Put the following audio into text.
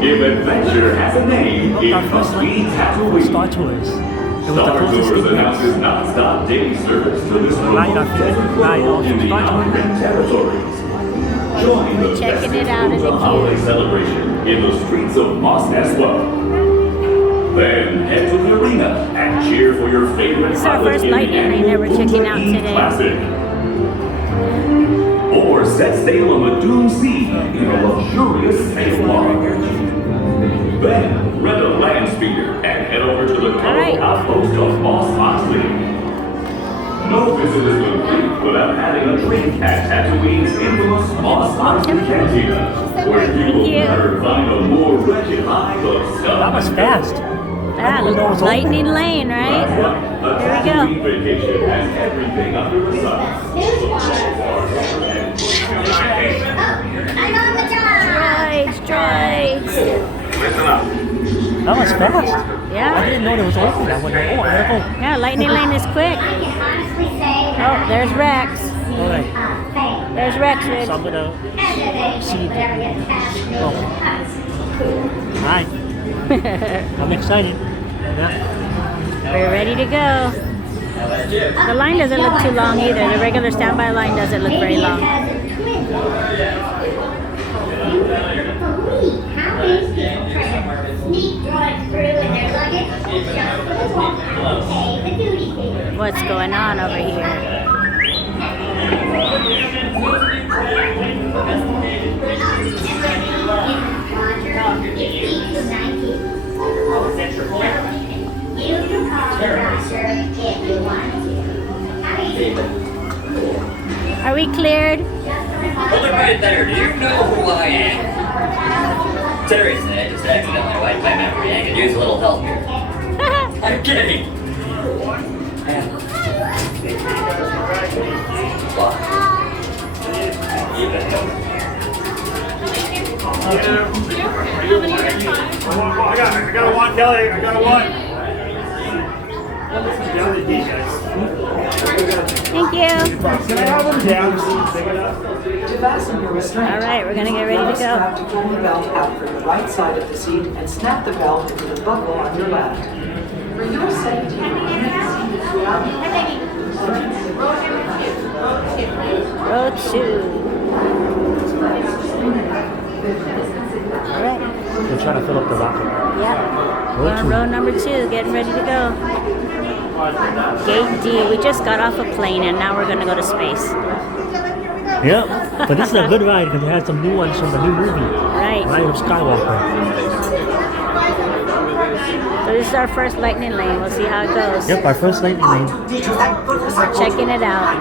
If adventure has a name, it must be Tatooine. Star Tours. It was the Star closest Tours thing. announces non-stop daily service to this Right, remote I feel it. Right, desert in the Star Tours. Yongan territories. Join the Checking it festivities out in of the the holiday queue. celebration in the streets of Mos Espa. Then head to the arena and cheer for your favorite This is our pilot first in the lightning lane annual that we're checking Punta out E today. Classic. Or set sail on the Dune Sea in a luxurious sail barge. Then rent a land speeder and head over to the colorful outpost of Mos Eisley. No visit is complete without having a drink at Tatooine's infamous Mos Eisley Cantina, where you will never find a more wretched hive of stuff. That was fast. Ah, lightning lane, right? A Here we Tatooine go. vacation has everything under the sun. Droids. Listen up. That was fast. I Yeah. didn't know there was open. I went, oh, I gotta go. Yeah, lightning lane is quick. Oh, there's Rex. All right. There's Rex, So Rich. I'm gonna see the. Oh. Hi. I'm excited. Yeah. We're ready to go. The line doesn't look too long either. The regular standby line doesn't look very long. What's going on over here? Are we cleared? Hold it right there. Do you know who I am? Seriously, I just accidentally wiped my memory. I could use a little help here. I'm kidding. I got a one, Kelly. I got a one. Thank you. Can I have them down? To fasten your restraint, All right, we're gonna get ready to you have go. to pull the belt out from the right side of the seat and snap the belt into the buckle on your left. For your safety, Row 2. All right. We're trying to fill up the rocket. Yep. We're on row number 2, getting ready to go. Gate D. We just got off a plane and now we're gonna go to space. Yeah. But this is a good ride because it has some new ones from the new movie. Right. Ride of Skywalker. So this is our first lightning lane. We'll see how it goes. Yep, our first lightning lane. We're checking it out.